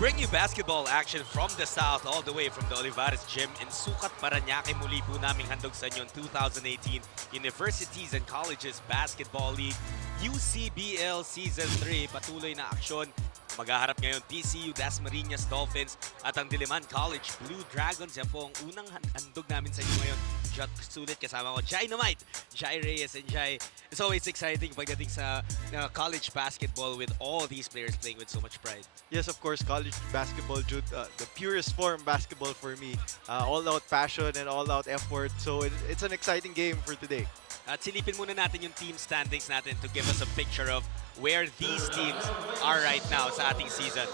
Bring you basketball action from the south all the way from the Olivares Gym in Sucat, Parañaque. Muli po naming handog sa inyo 2018 Universities and Colleges Basketball League UCBL Season 3. Patuloy na aksyon. Maghaharap ngayon PCU Dasmariñas Dolphins at ang Diliman College Blue Dragons. Yan po ang unang handog namin sa inyo ngayon. Shot sulit kasama ko Jai Namite, Jai Reyes, and Jai. It's always exciting pagdating sa college basketball with all these players playing with so much pride. Yes, of course, college basketball, Jude, the purest form basketball for me. All-out passion and all-out effort. So it's an exciting game for today. At silipin muna natin yung team standings natin to give us a picture of where these teams are right now sa ating season.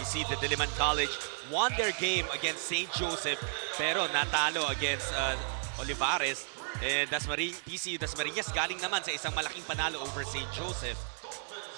You see the Diliman College won their game against St. Joseph pero natalo against Olivares. And PCU Dasmariñas galing naman sa isang malaking panalo over St. Joseph.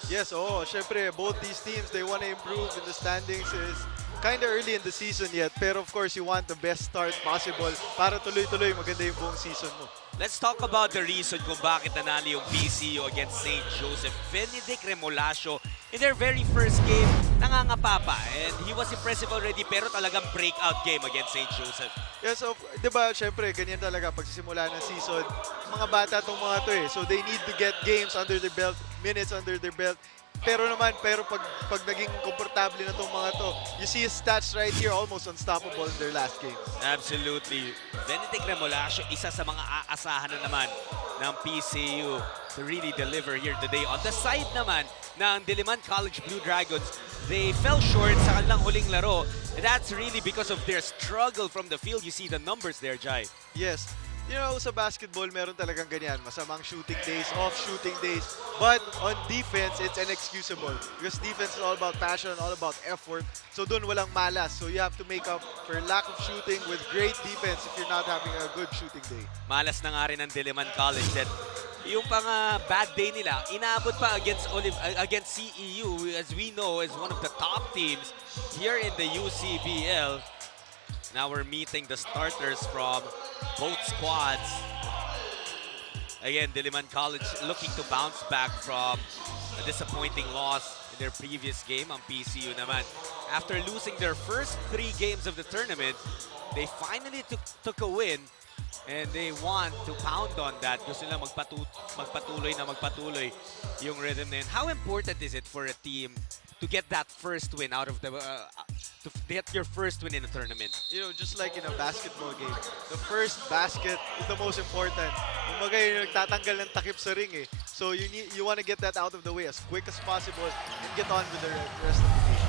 Yes, syempre, both these teams, they want to improve in the standings. It's kind of early in the season yet, pero of course, you want the best start possible para tuloy-tuloy maganda yung buong season mo. Let's talk about the reason kung bakit nanalo yung PCU against St. Joseph. Benedict Remolacio, in their very first game, nangangapa pa. And he was impressive already, pero talagang breakout game against St. Joseph. Yes, di ba, syempre, ganyan talaga pagsisimula ng season. Mga bata tong mga to So they need to get games under their belt, minutes under their belt. Pero pag naging komportable na tong mga to, you see his stats right here, almost unstoppable in their last game. Absolutely. Benedict Remolacio, isa sa mga aasahan na naman ng PCU to really deliver here today. On the side naman ng Diliman College Blue Dragons, they fell short sa kanilang huling laro. And that's really because of their struggle from the field. You see the numbers there, Jai. Yes. You know, sa basketball, meron talagang ganyan. Masamang shooting days, off shooting days. But on defense, it's inexcusable. Because defense is all about passion, all about effort. So dun walang malas. So you have to make up for lack of shooting with great defense if you're not having a good shooting day. Malas na nga rin ang Diliman College. That yung pang bad day nila, inaabot pa against CEU, as we know, is one of the top teams here in the UCBL. Now we're meeting the starters from both squads. Again, Diliman College looking to bounce back from a disappointing loss in their previous game. Ang PCU naman, after losing their first 3 games of the tournament, they finally took a win. And they want to pound on that. Gusto nila magpatuloy yung rhythm na yun. How important is it for a team to get that first win out of the to get your first win in a tournament? You know, just like in a basketball game, the first basket is the most important. Kumbaga yung nagtatanggal ng takip sa ring So you want to get that out of the way as quick as possible and get on with the rest of the game.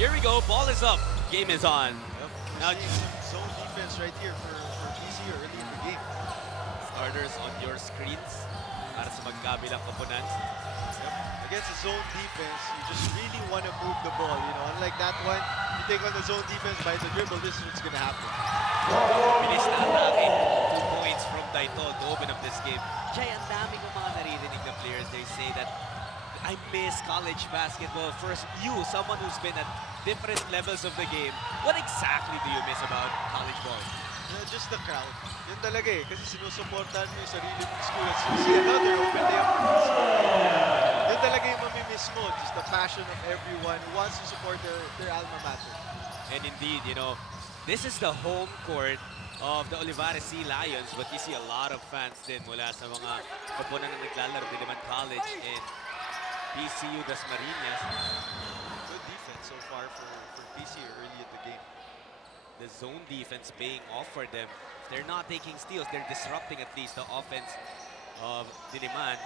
Here we go, ball is up, game is on. Yep. Now, zone defense right here for PCU early in the game. Starters on your screens para sa magkabilang koponan. Against the zone defense, you just really want to move the ball. You know, unlike that one, you take on the zone defense by the dribble, this is what's going to happen. Bilis na atake. 2 points from Daito to open up this game. Jay, ang dami kong mga naririnig na players. They say that I miss college basketball. First, you, someone who's been at different levels of the game, what exactly do you miss about college ball? Just the crowd. Yun talaga kasi sinusuportahan mo yung sarili mong school. As you see another open layup from the school. Yun talaga yung mamimiss mo. Just the passion of everyone who wants to support their alma mater. And indeed, you know, this is the home court of the Olivares Sea Lions, but you see a lot of fans din mula sa mga kapunan na naglalaro Diliman College and PCU Dasmariñas. Good defense so far for PCU early in the game. The zone defense paying off for them. They're not taking steals, they're disrupting at least the offense of Diliman.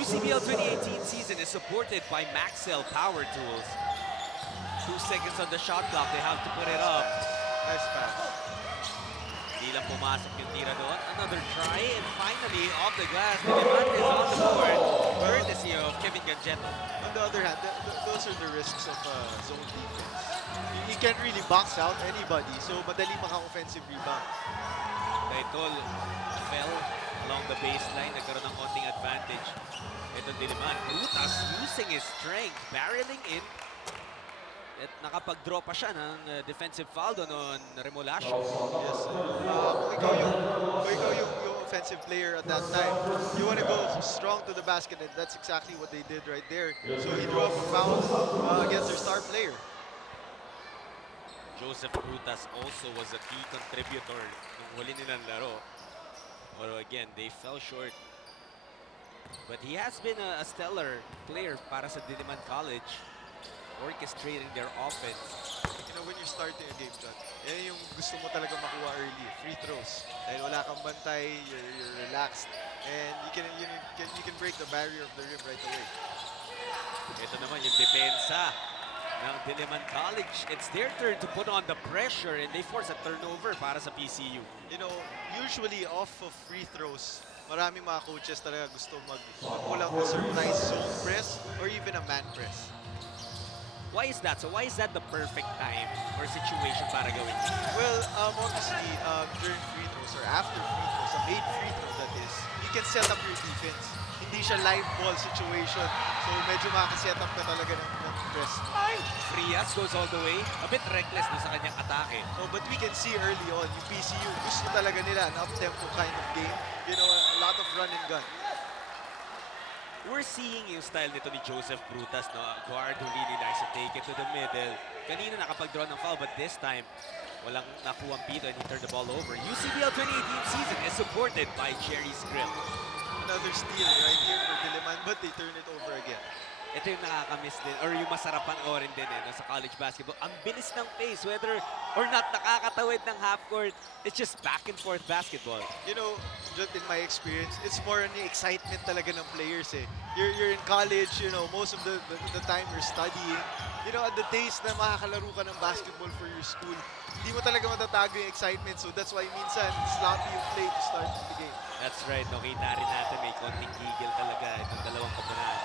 UCBL 2018 season is supported by Maxell Power Tools. 2 seconds on the shot clock, they have to put it up. Nice pass. Hindi lang pumasok yung tira doon. Another try, and finally, off the glass, Diliman is on the board, courtesy of Kevin Gangetto. On the other hand, those are the risks of zone defense. You can't really box out anybody, so madali maka-offensive rebound. Daitol fell along the baseline, nagkaroon ng konting advantage. Ito Diliman, Brutas using his strength, barreling in. At nakapag-draw pa siya ng defensive foul doon on Remolacio. Yes. Kung ikaw yung offensive player at that time, you want to go strong to the basket, and that's exactly what they did right there. So he drew up a foul against their star player. Joseph Brutas also was a key contributor nung huli nilang laro. Although again, they fell short. But he has been a stellar player para sa Diliman College, orchestrating their offense. You know, when you're starting a game, John, yan yung gusto mo talaga makuha early. Free throws. Dahil wala kang bantay, you're relaxed. And you can break the barrier of the rim right away. Ito naman yung depensa ng Diliman College. It's their turn to put on the pressure and they force a turnover para sa PCU. You know, usually off of free throws, maraming mga coaches talaga gusto magpulang ng surprise zone press or even a man press. Why is that? So why is that the perfect time or situation para gawin? Well, obviously, during free throws or after free throws, a made free throw that is, you can set up your defense. Hindi siya live ball situation. So medyo makaset up ka talaga ng press. Frias goes all the way. A bit reckless doon sa kanyang atake. So, but we can see early on, yung PCU, gusto talaga nila an up-tempo kind of game. You know, a lot of run and gun. We're seeing yung style nito ni Joseph Brutas, no? A guard who really likes to take it to the middle. Kanina nakapag-draw ng foul, but this time, walang nakuha pito and he turned the ball over. UCBL 2018 season is supported by Jerry's Grill. Another steal right here for Diliman, but they turn it over again. Ito yung nakakamiss din, or yung masarap panoorin din no, sa college basketball. Ang bilis ng pace, whether or not nakakatawid ng half court, it's just back and forth basketball. You know, just in my experience, it's more on the excitement talaga ng players eh. You're in college, you know, most of the time you're studying. You know, at the days na makakalaro ka ng basketball for your school, hindi mo talaga matatago yung excitement. So that's why minsan sloppy yung play to start the game. That's right, no, kita rin natin may konting gigil talaga itong dalawang kapunan.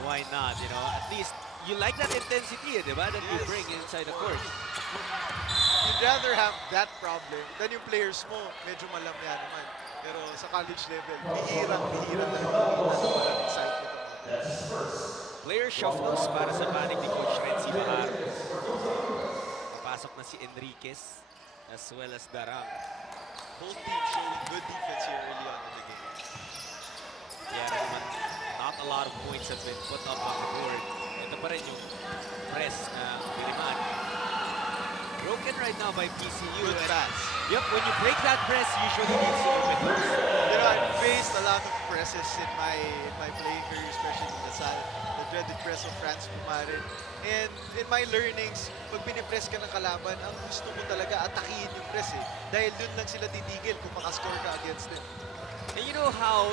Why not, you know, at least you like that intensity, di ba, that you bring inside the court. You'd rather have that problem than yung players mo, medyo malamya naman. Pero sa college level, bihirang-bihira na walang excitement. Player shuffles para sa panig ni Coach Renzi Baharo. Papasok na si Enriquez as well as Darang. Both teams showing good defense here early on in the game. Yeah, naman, not a lot of points have been put up on the board. Ito pa rin yung press na Diliman. Broken right now by PCU. Good pass. Yep, when you break that press, usually you see open. You know, I've faced a lot of presses in my playing career, especially in Lasal. The dreaded press of Franz Pumarin. And in my learnings, pag binipress ka ng kalaban, ang gusto mo talaga atakihin yung press eh. Dahil dun lang sila titigil kung makascore ka against them. And you know how,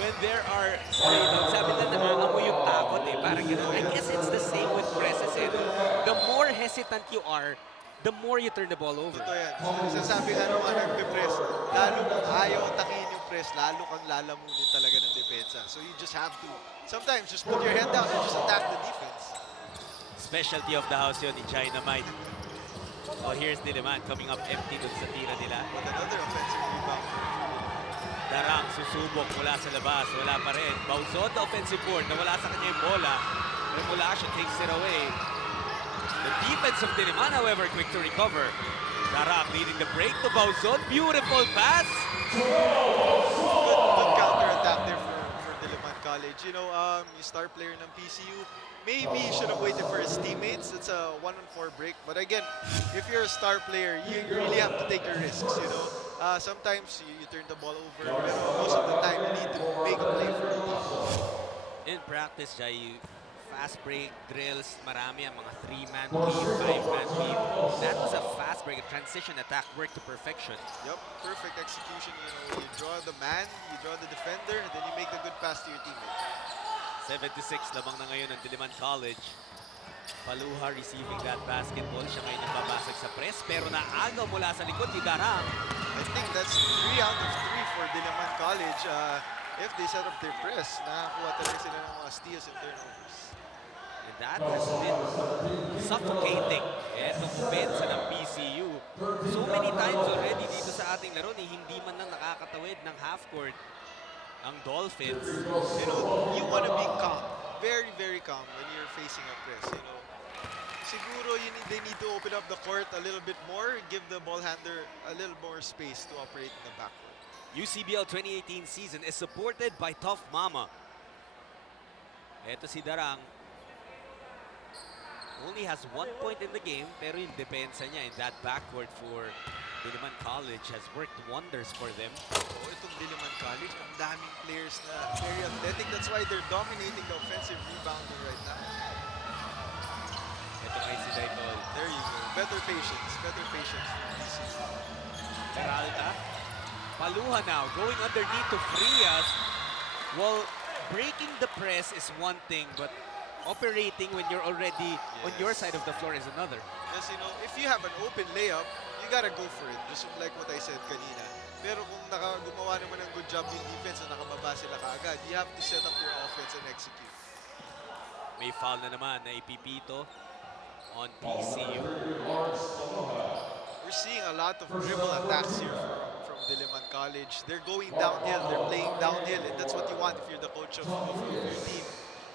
when there are straight outs, sabi na naaamoy yung takot eh. Parang ganun. I guess it's the same with presses eh. The more hesitant you are, the more you turn the ball over. Totoo yan. Sasabi nga nung nagpe-press, lalo kung ayaw atakihin yung press, lalo kang lalamunin talaga ng depensa. So you just have to, sometimes just put your head down and just attack the defense. Specialty of the house yun ni Dynamite. Oh, here's Diliman coming up empty dun sa tira nila. But another offensive rebound. Darang susubok mula sa labas, wala pa rin. Bauzon the offensive board, nawala sa kanya yung bola. Remulasio takes it away. The defense of Diliman, however, quick to recover. Darang leading the break to Bauzon. Beautiful pass. Good counter-attack there for Diliman College. You know, yung star player ng PCU, maybe he should have waited for his teammates. It's a 1-on-4 break. But again, if you're a star player, you really have to take your risks, you know. Sometimes you turn the ball over, but most of the time you need to make a play for your team. In practice, Jai, fast break drills, marami ang mga 3-man weave, 5-man weave. That was a fast break, a transition attack worked to perfection. Yep, perfect execution. You know, you draw the man, you draw the defender, and then you make the good pass to your teammate. 76 lamang na ngayon ng Diliman College. Paluha receiving that basketball. Siya ngayon nababasag sa press, pero naagaw mula sa likod ni Darang. I think that's 3 out of 3 for Diliman College. If they set up their press, nakakuha talaga sila ng mga steals and turnovers. And that has been suffocating. Etong opensa ng PCU. So many times already dito sa ating laro ni hindi man lang nakakatawid ng half court ang Dolphins. You know, you want to be calm. Very, very calm when you're facing a press, you know. Siguro they need to open up the court a little bit more, give the ball handler a little more space to operate in the backcourt. UCBL 2018 season is supported by Tough Mama. Ito si Darang. only has 1 point in the game, pero yung depensa niya in that backcourt for Diliman College has worked wonders for them. Oh, itong Diliman College, ang daming players na very athletic. That's why they're dominating the offensive rebounding right now. Ito ay si Daitol. There you go. Better patience for PCU. Peralta. Paluha now, going underneath to Frias. Well, breaking the press is one thing, but operating when you're already on your side of the floor is another. Yes, you know, if you have an open layup, you gotta go for it. Just like what I said kanina. Pero kung gumawa naman ng good job yung defense na nakababa sila kaagad, you have to set up your offense and execute. May foul na naman na ipipito on PCU. We're seeing a lot of dribble attacks here from Diliman College. They're going downhill, they're playing downhill, and that's what you want if you're the coach of your team.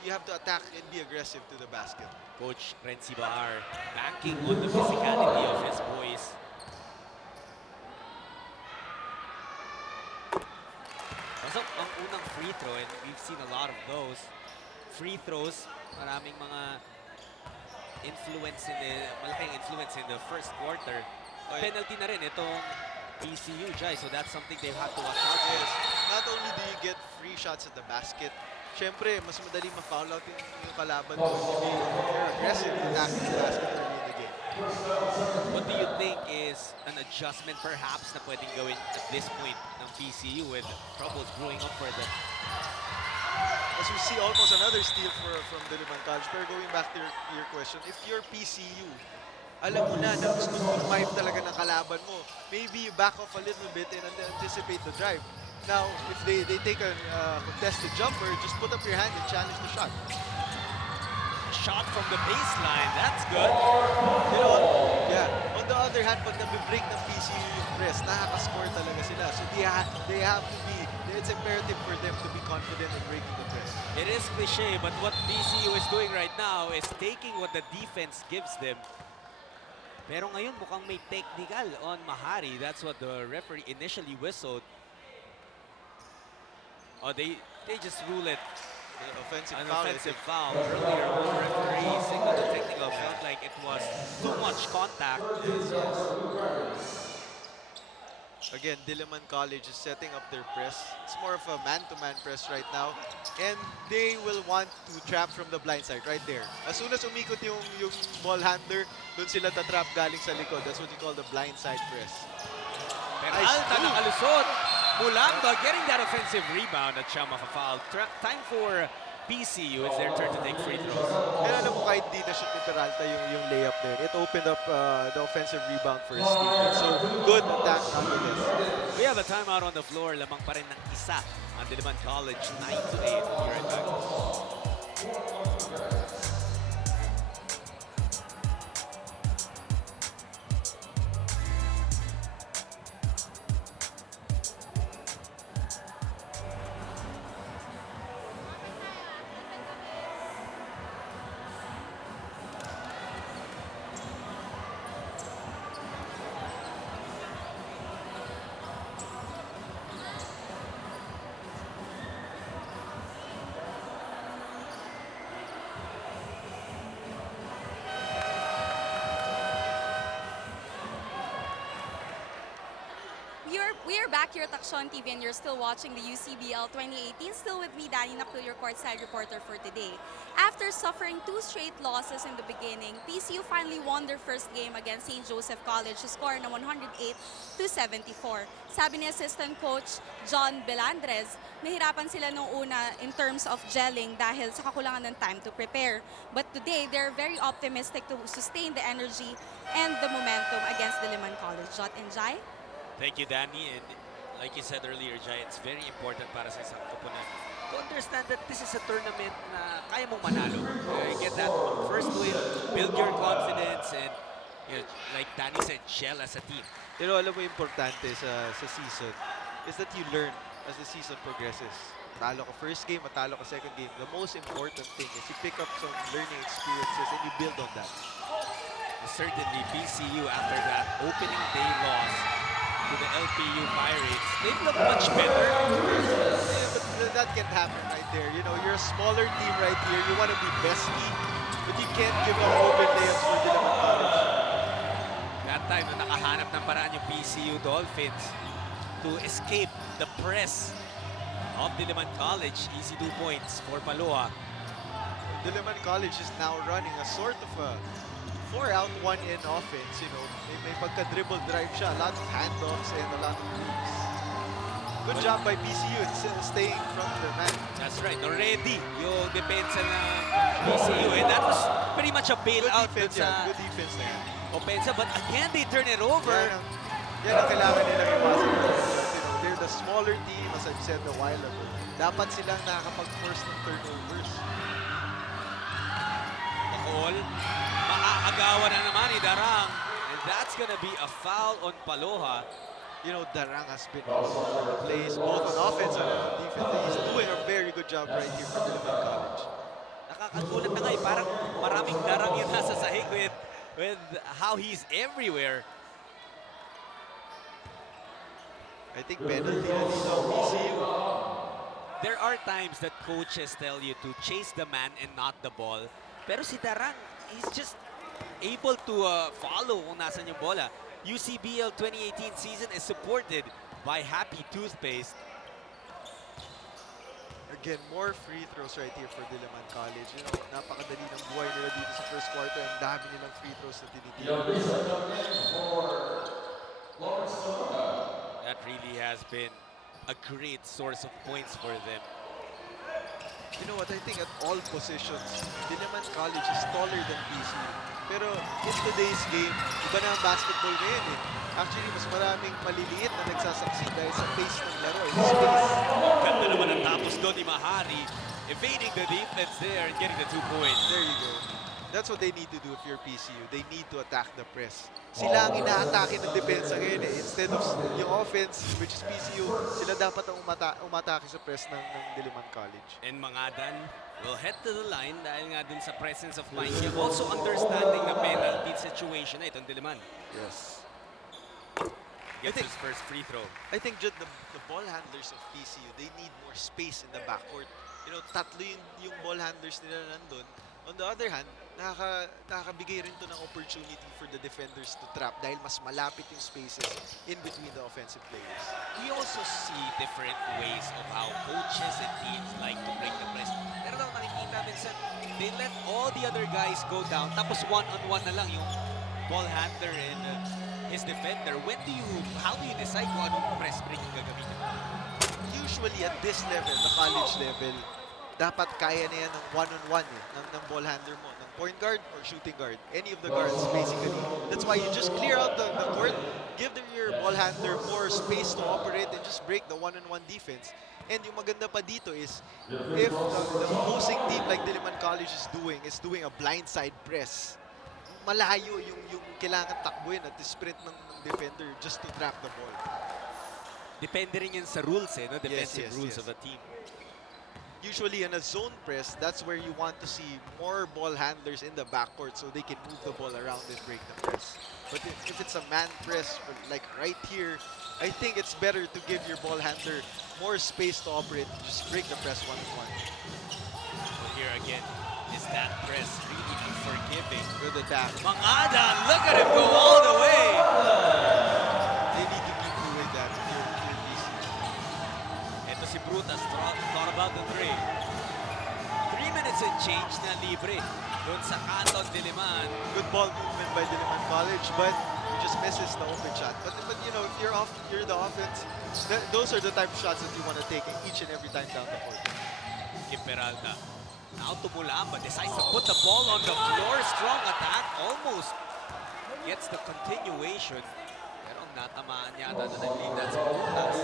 You have to attack and be aggressive to the basket. Coach Renzi Bahar banking on the physicality of his boys. Pasok ang unang free throw, and we've seen a lot of those. Free throws, maraming mga malaking influence in the first quarter. Penalty na rin itong PCU, Jai, so that's something they have to watch out for. Yes. Not only do you get free shots at the basket, syempre, mas madali ma-foul out yung kalaban mo if you're aggressive attacking the basket early in the game. What do you think is an adjustment perhaps na pwedeng gawin at this point ng PCU with troubles brewing up for them? As we see almost another steal from Diliman College. Pero going back to your question, if you're PCU, alam mo na gusto mong vibe talaga ng kalaban mo. Maybe you back off a little bit and anticipate the drive. Now, if they take a contested jumper, just put up your hand and challenge the shot. Shot from the baseline, that's good. You know, yeah. On the other hand, pag nabibreak ng PCU yung press, nakaka-score talaga sila. So they have to be, it's imperative for them to be confident in breaking the press. It is cliche, but what PCU is doing right now is taking what the defense gives them. Pero ngayon mukhang may technical on Mahari. That's what the referee initially whistled. Oh, they just rule it Offensive an foul. offensive foul. Earlier, the referee signaled the technical. Felt like it was too much contact. Again, Diliman College is setting up their press. It's more of a man-to-man press right now. And they will want to trap from the blind side right there. As soon as umikot yung ball handler, dun sila tatrap galing sa likod. That's what you call the blind side press. Peralta nakalusot. Mulamba getting that offensive rebound at siya maka-foul. Time for PCU. It's their turn to take free throws. And alam mo, kahit di na shoot ni Peralta yung layup there, it opened up the offensive rebound for his teammates. So, good attack nonetheless. We have a timeout on the floor. Lamang pa rin ng isa ang Diliman College. 9-8. We'll be right back. We are back here at Aksyon TV and you're still watching the UCBL 2018. Still with me, Danny Nakul, your courtside reporter for today. After suffering 2 straight losses in the beginning, PCU finally won their first game against St. Joseph College to score na 108-74. Sabi ni assistant coach John Belandres, nahirapan sila nung una in terms of gelling dahil sa kakulangan ng time to prepare. But today, they're very optimistic to sustain the energy and the momentum against Diliman College. Jot and Jai? Thank you, Danny. And like you said earlier, Jai, it's very important para sa isang koponan to understand that this is a tournament na kaya mong manalo. Get that first win, build your confidence, and you know, like Danny said, gel as a team. Pero alam mo, importante sa season is that you learn as the season progresses. Matalo ka first game, matalo ka second game. The most important thing is you pick up some learning experiences and you build on that. Certainly, PCU after that opening day loss to the LPU Pirates, they've looked much better. Yeah, but that can't happen right there. You know, you're a smaller team right here. You want to be bestie. But you can't give up open layups for Diliman College. That time, nung nakahanap ng paraan yung PCU Dolphins to escape the press of Diliman College. Easy 2 points for Paloha. Diliman College is now running a sort of a 4-out, 1-in offense. You know, may pagka-dribble drive siya. A lot of handoffs and a lot of moves. Good job by PCU in staying in front of their man. That's right. Already yung depensa ng PCU. And that was pretty much a Good bailout dun defense sa yan. Good defense na yan. offensive. But again, they turn it over. Yan ang kailangan nilang iwasan. You know, they're the smaller team, as I've said a while ago. Dapat silang nakakapag-force ng turnovers. Pakol. Maaagawan na naman ni Darang. And that's gonna be a foul on Paloha. You know, Darang has been all over the place, both on offense and on defense. He's doing a very good job right here for Diliman College. Nakakagulat na nga eh. Parang maraming Darang yung nasa sahig with how he's everywhere. I think penalty na dito ang PCU. There are times that coaches tell you to chase the man and not the ball. Pero si Darang, he's just able to follow kung nasan yung bola. UCBL 2018 season is supported by Happy Toothpaste. Again, more free throws right here for Diliman College. You know, napakadali ng buhay nila dito sa first quarter. Ang dami nilang free throws na tinitira. That really has been a great source of points for them. You know what, I think at all positions, Diliman College is taller than PCU. Pero in today's game, iba na ang basketball ngayon eh. Actually, mas maraming maliliit na nagsasucceed dahil sa pace ng laro. Space. Ganda naman ang tapos doon ni Mahari, evading the defense there and getting the 2 points. There you go. That's what they need to do if you're PCU. They need to attack the press. Sila ang ina-atake ng depensa ngayon eh. Instead of yung offense, which is PCU, sila dapat ang umatake sa press ng Diliman College. And Mangadan will head to the line dahil nga dun sa presence of Mike. Also understanding the penalty situation na itong Diliman. Yes. Gets his first free throw. I think just the ball handlers of PCU, they need more space in the backcourt. You know, tatlo yung ball handlers nila nandun. On the other hand, nakakabigay rin to ng opportunity for the defenders to trap dahil mas malapit yung spaces in between the offensive players. We also see different ways of how coaches and teams like to break the press. Pero daw nakikita minsan, they let all the other guys go down, tapos one-on-one na lang yung ball handler and his defender. How do you decide kung anong press break yung gagamitin? Usually at this level, the college level, dapat kaya na yan ng one-on-one ng ball handler mo, ng point guard or shooting guard. Any of the guards, basically. That's why you just clear out the court, give your ball handler more space to operate and just break the one-on-one defense. And yung maganda pa dito is, if the opposing team like Diliman College is doing a blindside press, malayo yung kailangan takbuhin at sprint ng defender just to trap the ball. Depende rin yan sa rules no? Defensive Yes, rules yes. of a team. Usually in a zone press, that's where you want to see more ball handlers in the backcourt so they can move the ball around and break the press. But if it's a man press, like right here, I think it's better to give your ball handler more space to operate, just break the press one-on-one. So here again, is that press really unforgiving? Good attack. Mangadan, look at him go all the way! They need to keep doing that if you're PCU. Ito si Brutas, thought about the three. 3 minutes and change na libre doon sa Canton Diliman. Good ball movement by Diliman College, but he just misses the open shot. But you know, if you're the offense, those are the type of shots that you want to take each and every time down the court. Kim Peralta. Now to Mulamba, decides to put the ball on the floor. Strong attack, almost gets the continuation. Pero natamaan yata na nag-lead that sa Brutas.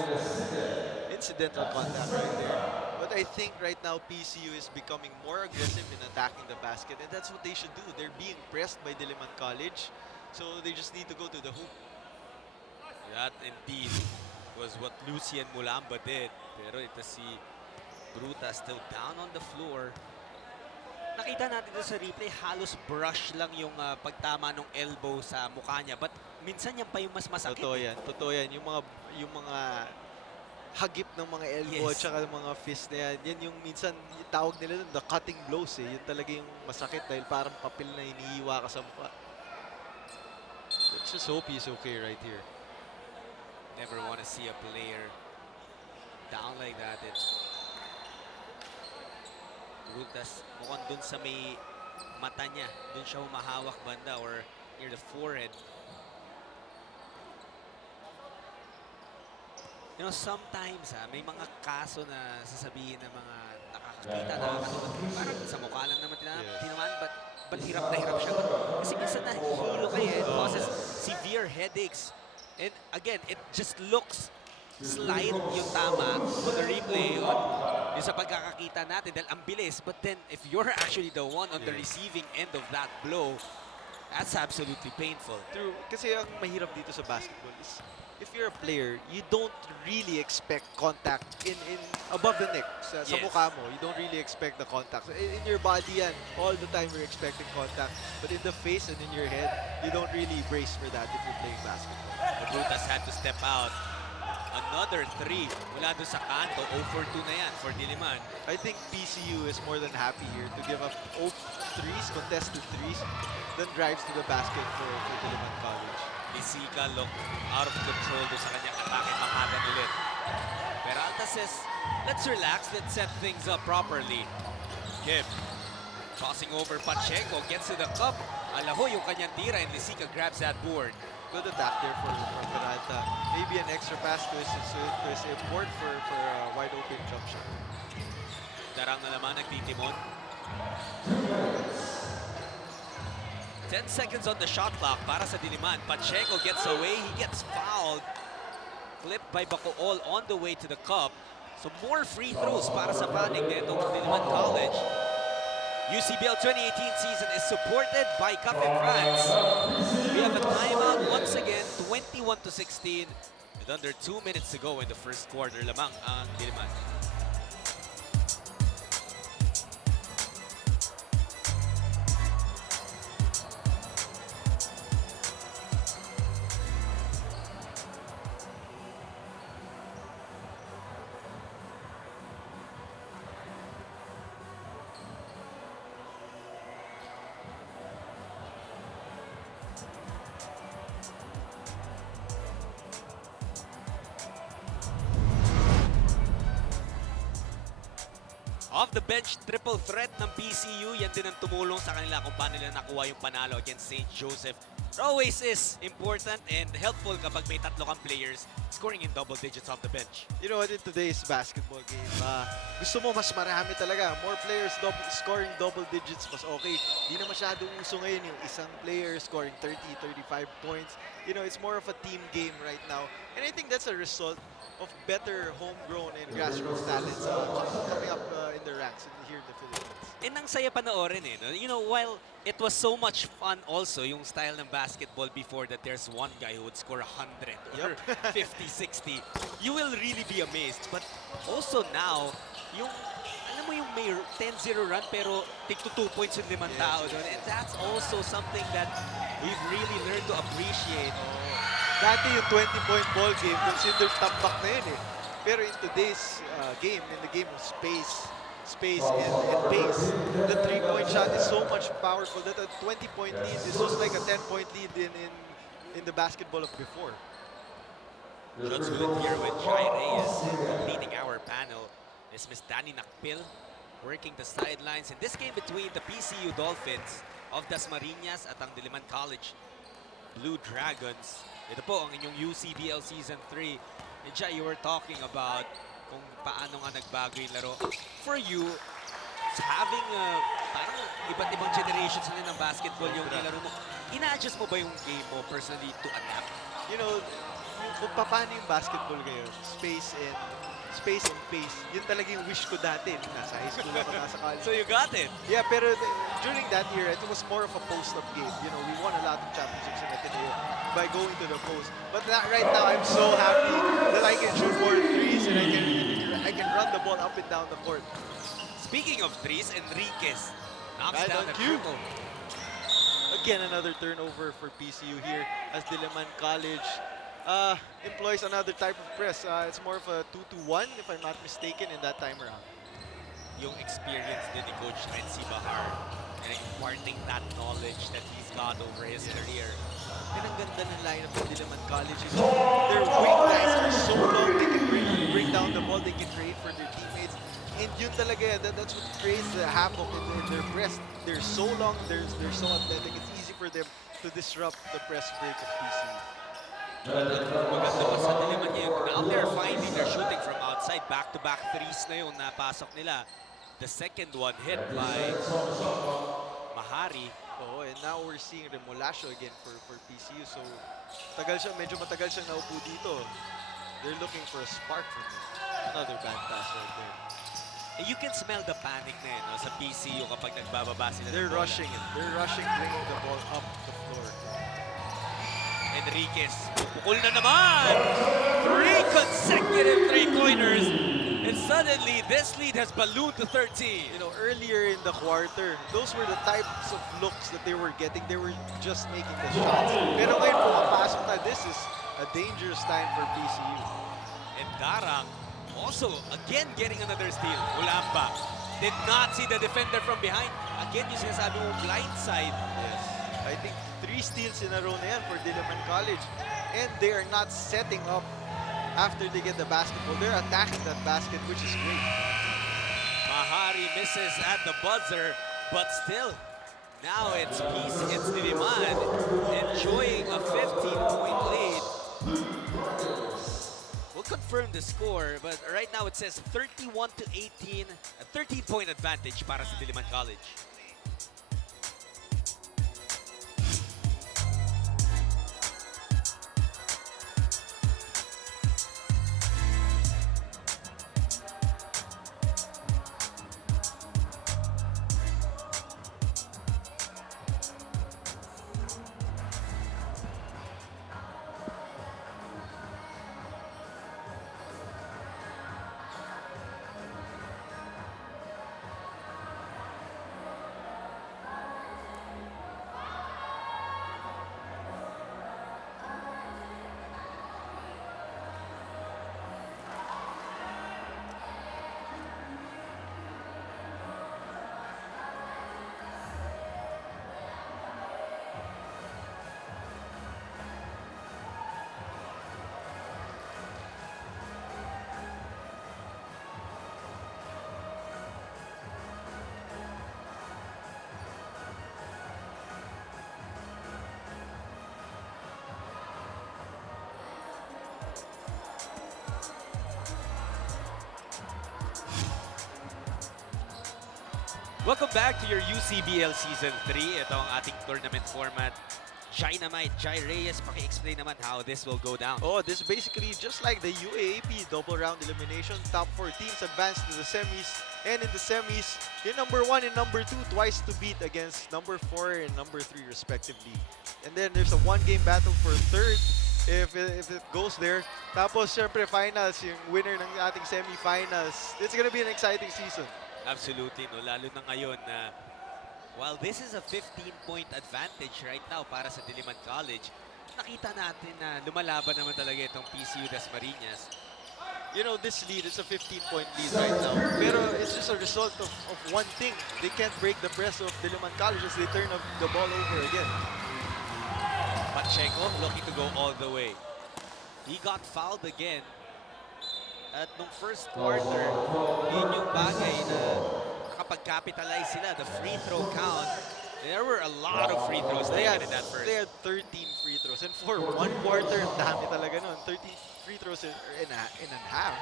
Incidental contact right there. But I think right now PCU is becoming more aggressive in attacking the basket, and that's what they should do. They're being pressed by Diliman College, so they just need to go to the hoop. That indeed was what Lucian Mulamba did. Pero ito si Brutas still down on the floor. Nakita natin doon sa replay, halos brush lang yung pagtama ng elbow sa mukha niya. But minsan yan pa yung mas masakit. Totoo yan. Totoo yan. Yung mga hagip ng mga elbow at Yes. saka ng mga fist na yan. Yan yung minsan yung tawag nila dun, the cutting blows eh. Yun talaga yung masakit dahil parang papel na iniiwa ka sa mukha. Let's just hope he's okay right here. Never want to see a player down like that. Rutas mukhang dun sa may mata niya. Dun siya humahawak banda or near the forehead. You know, sometimes may mga kaso na sasabihin ng mga nakakakita na parang sa mukha lang naman tinamaan, but hirap na hirap siya. But kasi minsan nahihilo kayo, it causes severe headaches. And again, it just looks slight yung tama on the replay on yung sa pagkakakita natin dahil ang bilis. But then, if you're actually the one on the receiving end of that blow, that's absolutely painful. True. Kasi ang mahirap dito sa basketball is if you're a player, you don't really expect contact in above the neck. Sa Yes. mukha mo, you don't really expect the contact. So in your body yan, all the time you're expecting contact. But in the face and in your head, you don't really brace for that if you're playing basketball. Brutas had to step out. Another 3 mula doon sa kanto. 0 for 2 na yan for Diliman. I think PCU is more than happy here to give up threes, contested threes, than drives to the basket for Diliman College. Lisica looked out of control doon sa kanyang atake. Makagan ulit. Peralta says, let's relax, let's set things up properly. Kim, tossing over Pacheco, gets to the cup. Alaho yung kanyang tira and Lisica grabs that board. Good attack there for Peralta. Maybe an extra pass to his import for a wide open jump shot. Darang na naman nagtitimon. 10 seconds on the shot clock para sa Diliman. Pacheco gets away, he gets fouled. Flipped by Bacool on the way to the cup. So more free throws para sa panig nitong Diliman College. UCBL 2018 season is supported by Cafe France. We have a timeout once again, 21-16. With under 2 minutes to go in the first quarter lamang ang Diliman. Off the bench, triple threat ng PCU. Yan din ang tumulong sa kanila kung paano nila nakuha yung panalo against St. Joseph. It always is important and helpful kapag may tatlo kang players scoring in double digits off the bench. You know what, in today's basketball game, gusto mo mas marami talaga. More players scoring double digits, mas okay. Di na masyadong uso ngayon yung isang player scoring 30, 35 points. You know, it's more of a team game right now. And I think that's a result of better homegrown and grassroots talents coming up in the ranks here in the Philippines. And ang saya panoorin eh. No? You know, while it was so much fun also, yung style ng basketball before that there's one guy who would score 100 or 50, 60, you will really be amazed. But also now, yung, alam mo yung may 10-0 run pero tig to 2 points yung limang tao doon. And that's also something that we've really learned to appreciate. Dati yung 20-point ball game, considered tambak na yun eh. Pero in today's game, in the game of space and pace, the 3-point shot is so much powerful that a 20-point lead is just like a 10-point lead in the basketball of before. Shots good here with Jai Reyes leading our panel. Is Miss Danny Nakpil working the sidelines in this game between the PCU Dolphins of Dasmariñas at ang Diliman College Blue Dragons. Ito po ang inyong UCBL Season 3. And Jai, you were talking about kung paano nga nagbago yung laro. For you, having parang iba't ibang generations na ng basketball yung nilaro mo, ina-adjust mo ba yung game mo personally to adapt? You know, kung paano yung basketball ngayon, space and pace, yun talaga yung wish ko dati. Nasa high school ako, nasa college. So you got it. Yeah, pero during that year, it was more of a post-up game. You know, we won a lot of championships in Ateneo by going to the post. But right now, I'm so happy that I can shoot more threes and I can run the ball up and down the court. Speaking of threes, Enriquez knocks Right down on the cue. triple. Again, another turnover for PCU here as Diliman College employs another type of press. It's more of a 2-1, if I'm not mistaken, in that time around. Yung experience din ni Coach Renzi Bahar and imparting that knowledge that he's got over his career. And ang ganda ng lineup ng Diliman College is their wing lines are so long, they can bring down the ball, they can create for their teammates. And yun talaga, that's what creates the havoc in their press. They're so long, they're so athletic, it's easy for them to disrupt the press break of PCU. Maganda pa sa Diliman ngayon. Now they're finding they're shooting from outside. Back-to-back threes na yung napasok nila. The second one hit by Mahari. Oh, and now we're seeing Remolasio again for PCU. So, medyo matagal siyang naupo dito. They're looking for a spark from him. Another bad pass right there. And you can smell the panic na yun, no, sa PCU kapag nagbababa sila. They're rushing it. They're rushing, bringing the ball up the floor. Enriquez, pupukol na naman! 3 consecutive three-pointers. And suddenly, this lead has ballooned to 13. You know, earlier in the quarter, those were the types of looks that they were getting. They were just making the shots. Pero ngayon pumapasok na, this is a dangerous time for PCU. And Darang also, again, getting another steal. Ulamba did not see the defender from behind. Again, yung sinasabi mo, blindside. Yes. I think 3 steals in a row na yan for Diliman College. And they are not setting up after they get the basketball. They're attacking that basket, which is great. Mahari misses at the buzzer, but still, now it's Diliman enjoying a 15-point lead. We'll confirm the score, but right now it says 31-18, a 13-point advantage para sa Diliman College. Welcome back to your UCBL Season 3. Ito ang ating tournament format. Dynamite, Jai Reyes, paki-explain naman how this will go down. Oh, this is basically just like the UAAP double round elimination. Top 4 teams advance to the semis. And in the semis, yung number 1 and number 2 twice to beat against number 4 and number 3 respectively. And then there's a 1-game battle for third if it goes there. Tapos syempre finals, yung winner ng ating semifinals. It's gonna be an exciting season. Absolutely, no? Lalo na ngayon na while this is a 15-point advantage right now para sa Diliman College, nakita natin na lumalaban naman talaga itong PCU Dasmariñas. You know, this lead is a 15-point lead right now. Pero it's just a result of one thing. They can't break the press of Diliman College as they turn the ball over again. Pacheco looking to go all the way. He got fouled again. At nung first quarter, yun yung bagay na kapag-capitalize sila, the free throw count. There were a lot of free throws taken in that first. They had 13 free throws. And for 1 quarter, dami talaga nun. 13 free throws in a half.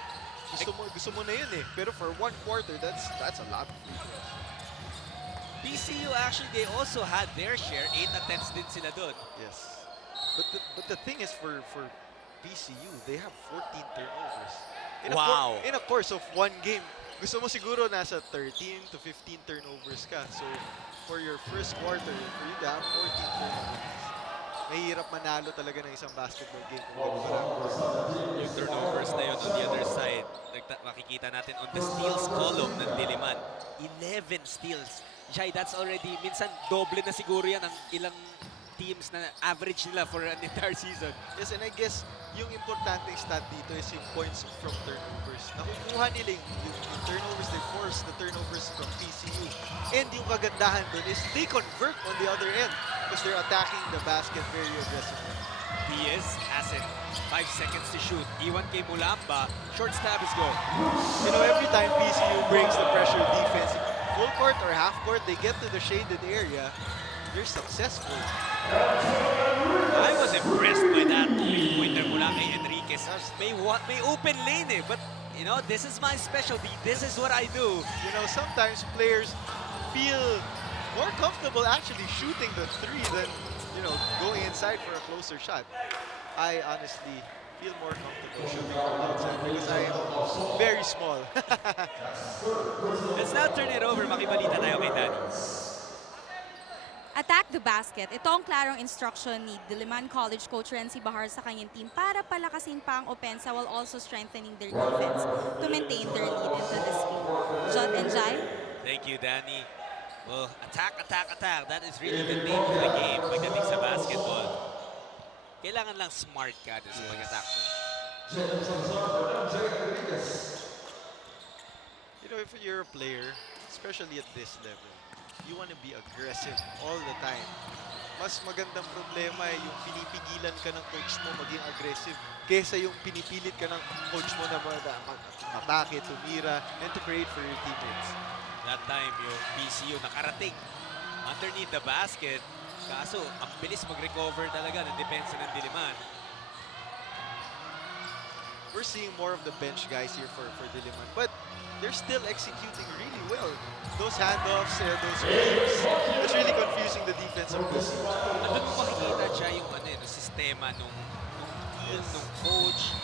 Gusto mo na yun eh. Pero for 1 quarter, that's a lot of free throws. PCU actually, they also had their share. 8 attempts din sila doon. Yes. But the thing is for PCU, they have 14 turnovers. In a course of 1 game, gusto mo siguro nasa 13 to 15 turnovers ka. So, for your first quarter, for you to have 14 turnovers, mahirap manalo talaga ng isang basketball game. Yung turnovers na yun on the other side, makikita natin on the steals column ng Diliman. 11 steals. Jai, that's already, minsan doble na siguro yan ang ilang teams na average nila for an entire season. Yes, and I guess yung importante stat dito is yung points from turnovers. Nakukuha nila yung turnovers, they force the turnovers from PCU. And yung kagandahan dun is they convert on the other end because they're attacking the basket very aggressively. Diaz has it. 5 seconds to shoot. Iwan kay Mulamba. Short stab is good. You know, every time PCU brings the pressure defense, full court or half court, they get to the shaded area, they're successful. I was impressed by that pointer mula kay Enriquez. May open lane eh, but you know, this is my specialty. This is what I do. You know, sometimes players feel more comfortable actually shooting the three than, you know, going inside for a closer shot. I honestly feel more comfortable shooting from outside because I am very small. Let's now turn it over. Makibalita tayo kay Danny. Attack the basket. Ito ang klarong instruction ni Diliman College coach Renzi Bahar sa kanyang team para palakasin pa ang opensa while also strengthening their defense to maintain their lead into this game. Jot and Jai? Thank you, Danny. Well, attack, attack, attack. That is really the name of the game pagdating sa basketball. Kailangan lang smart ka sa pag-attack mo. You know, if you're a player, especially at this level, you want to be aggressive all the time. Mas magandang problema ay yung pinipigilan ka ng coach mo maging aggressive kesa yung pinipilit ka ng coach mo na matake, tumira, and to create for your teammates. That time, yung PCU nakarating underneath the basket. Kaso, ang bilis mag-recover talaga ng depensa ng Diliman. We're seeing more of the bench guys here for Diliman, but they're still executing really well. Those handoffs, those reads, it's really confusing the defense of PCU. Doon mo makikita siya yung sistema nung coach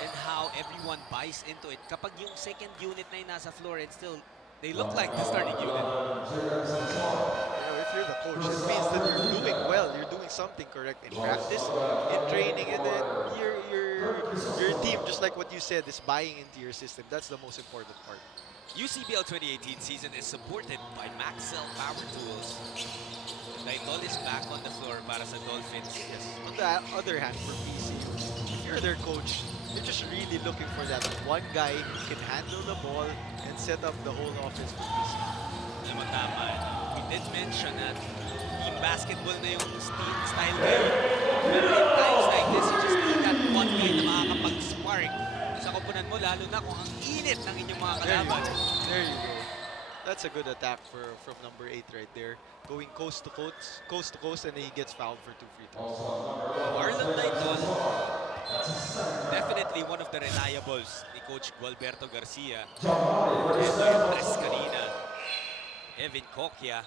and how everyone buys into it. Kapag yung second unit na yung nasa floor and still, they look like the starting unit. You know, if you're the coach, it means that you're doing well. You're doing something correct in practice, in training, and then your team, just like what you said, is buying into your system. That's the most important part. UCBL 2018 season is supported by Maxell Power Tools. Daitol is back on the floor para sa Dolphins. Yes. On the other hand, for PCU, if you're their coach, you're just really looking for that one guy who can handle the ball and set up the whole offense for PCU. Alam mo, tama. We did mention that team basketball na yung style ngayon. Pero in times like this, you just need that one guy na makakapag-spark sa koponan mo, lalo na kung ang init ng inyong mga kalaban. There you go. That's a good attack from number 8 right there. Going coast to coast, and then he gets fouled for 2 free throws. Marlon Daitol, definitely one of the reliables ni Coach Gualberto Garcia. Edwin Tres kanina. Evan Kokya.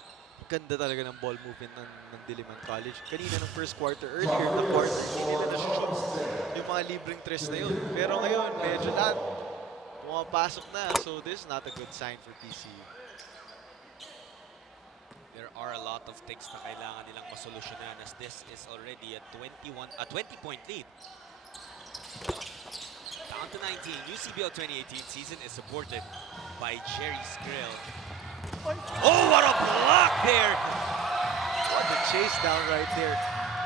Ganda talaga ng ball movement ng Diliman College. Kanina ng first quarter, earlier in the quarter, hindi nila na-shoot yung mga libreng tres na yun. Pero ngayon, medyo lahat pumapasok na. So this is not a good sign for PCU. There are a lot of things na kailangan nilang masolusyonan as this is already a 20-point lead. Down to 19. UCBL 2018 season is supported by Jerry Skrill. Oh, what a block there! What a chase down right there.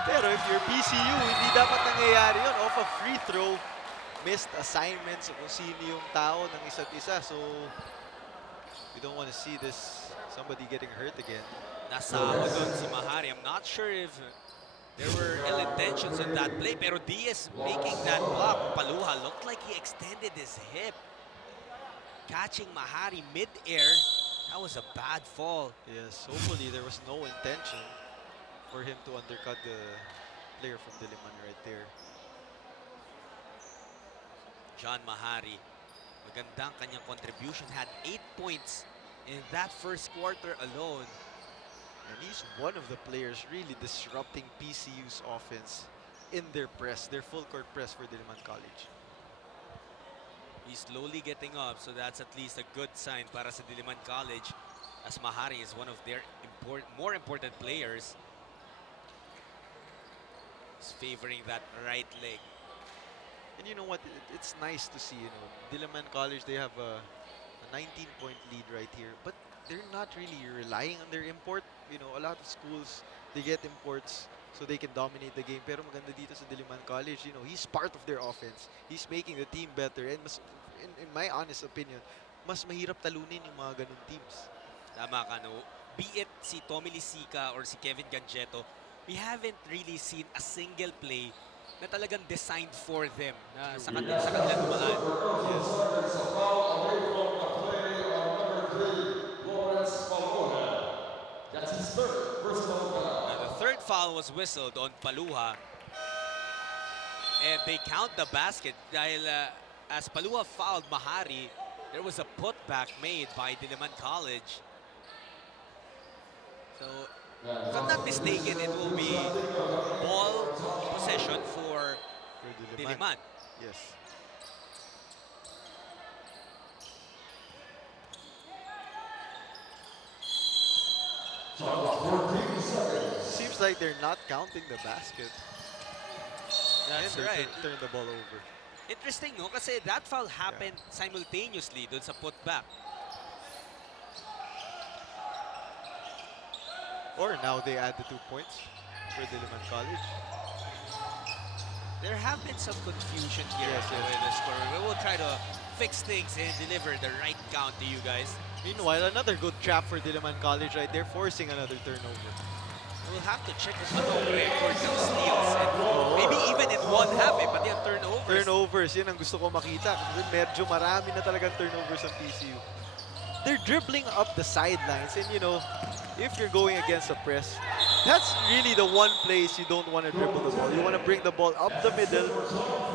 Pero if you're PCU, hindi dapat nangyayari yun. Off a free throw, missed assignments kung sino yung tao ng isa't isa. So, we don't want to see this, somebody getting hurt again. Nasa ako doon si Mahari. I'm not sure if there were ill intentions on that play, pero Diaz making that block. Paluha looked like he extended his hip. Catching Mahari mid-air. That was a bad fall. Yes, hopefully there was no intention for him to undercut the player from Diliman right there. John Mahari, magandang kanyang contribution. Had 8 points in that first quarter alone. And he's one of the players really disrupting PCU's offense in their press, their full court press for Diliman College. He's slowly getting up, so that's at least a good sign para sa Diliman College, as Mahari is one of their more important players. He's favoring that right leg. And you know what? It's nice to see, you know, Diliman College, they have a 19-point lead right here, but they're not really relying on their import. You know, a lot of schools, they get imports so they can dominate the game. Pero maganda dito sa Diliman College, you know, he's part of their offense. He's making the team better. And mas, in my honest opinion, mas mahirap talunin yung mga ganun teams. Tama ka, no? Be it si Tommy Lisica or si Kevin Gangetto, we haven't really seen a single play na talagang designed for them na sa kanila dumaan. The third foul was whistled on Paluha. And they count the basket dahil as Paluha fouled Mahari, there was a putback made by Diliman College. So, if I'm not mistaken, it will be ball possession for Diliman. Yes. Seems like they're not counting the basket. That's And right. Turn the ball over. Interesting, no? Kasi that foul happened simultaneously dun sa putback. Or now they add the 2 points for Diliman College. There have been some confusion here Yes, with the score. We will try to fix things and deliver the right count to you guys. Meanwhile, another good trap for Diliman College right there, forcing another turnover. We'll have to check kung anong record ng steals. And maybe even in one half, pati ang turnovers. Turnovers, yun ang gusto ko makita. Medyo marami na talagang turnovers ang PCU. They're dribbling up the sidelines, and you know, if you're going against a press, that's really the one place you don't want to dribble the ball. You want to bring the ball up the middle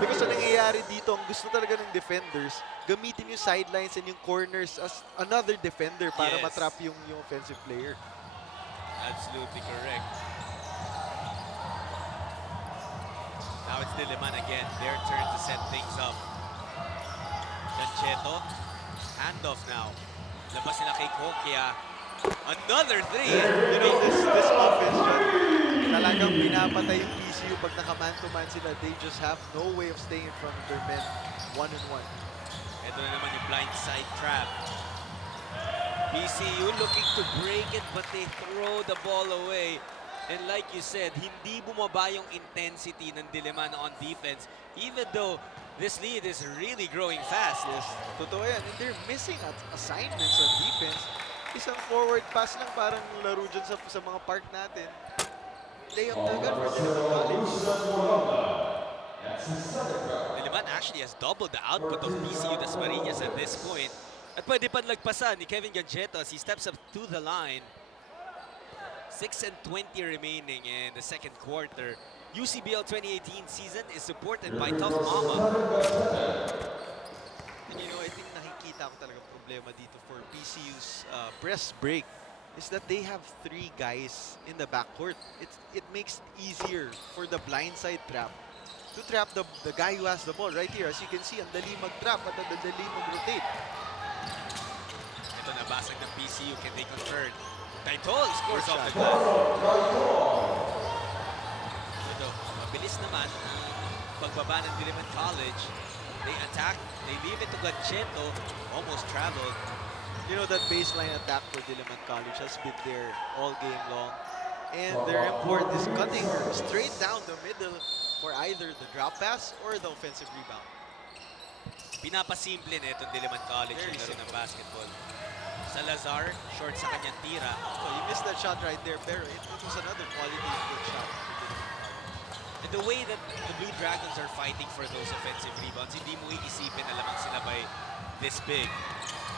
because ang nangyayari dito, ang gusto talaga ng defenders, gamitin yung sidelines and yung corners as another defender para Yes. matrap yung offensive player. Absolutely correct. Now it's Diliman again. Their turn to set things up. Gancheto. Handoff now. Labas nila kay Kokia. Another three. You know, this offense, John, talagang pinapatay yung PCU pag naka-man-to-man sila. They just have no way of staying in front of their men one-on-one. Ito na naman yung blind side trap. PCU looking to break it but they throw the ball away. And like you said, hindi bumaba yung intensity ng Diliman on defense even though this lead is really growing fast. Yes, totoo yan. And they're missing assignments on defense. Isang forward pass lang parang laro dyan sa mga park natin. Layup na agad for Diliman College. Diliman actually has doubled the output of PCU Dasmariñas at this point. At pwede pa lagpasan ni Kevin Gancheto as he steps up to the line. 6:20 remaining in the second quarter. UCBL 2018 season is supported by Tough Mama. And you know, I think nakikita ko talagang problema dito for PCU's press break is that they have 3 guys in the backcourt. It makes it easier for the blindside trap to trap the guy who has the ball right here. As you can see, ang dali mag-trap at ang dali mag-rotate. Ito nabasag ng PCU. Can they convert? Taitol scores Good off the shot. glass. Ito, mabilis naman ang pagbaba ng Diliman College. They attack. They leave it to Gancheto. Almost traveled. You know, that baseline attack for Diliman College has been there all game long. And their import is cutting straight down the middle for either the drop pass or the offensive rebound. Pinapasimple na itong Diliman College Very yung laro ng simple. basketball. Salazar, short sa kanyang tira. Oh, you missed that shot right there, pero it was another quality good shot for Diliman College. And the way that the Blue Dragons are fighting for those offensive rebounds, hindi mo iisipin na lamang sila by this big.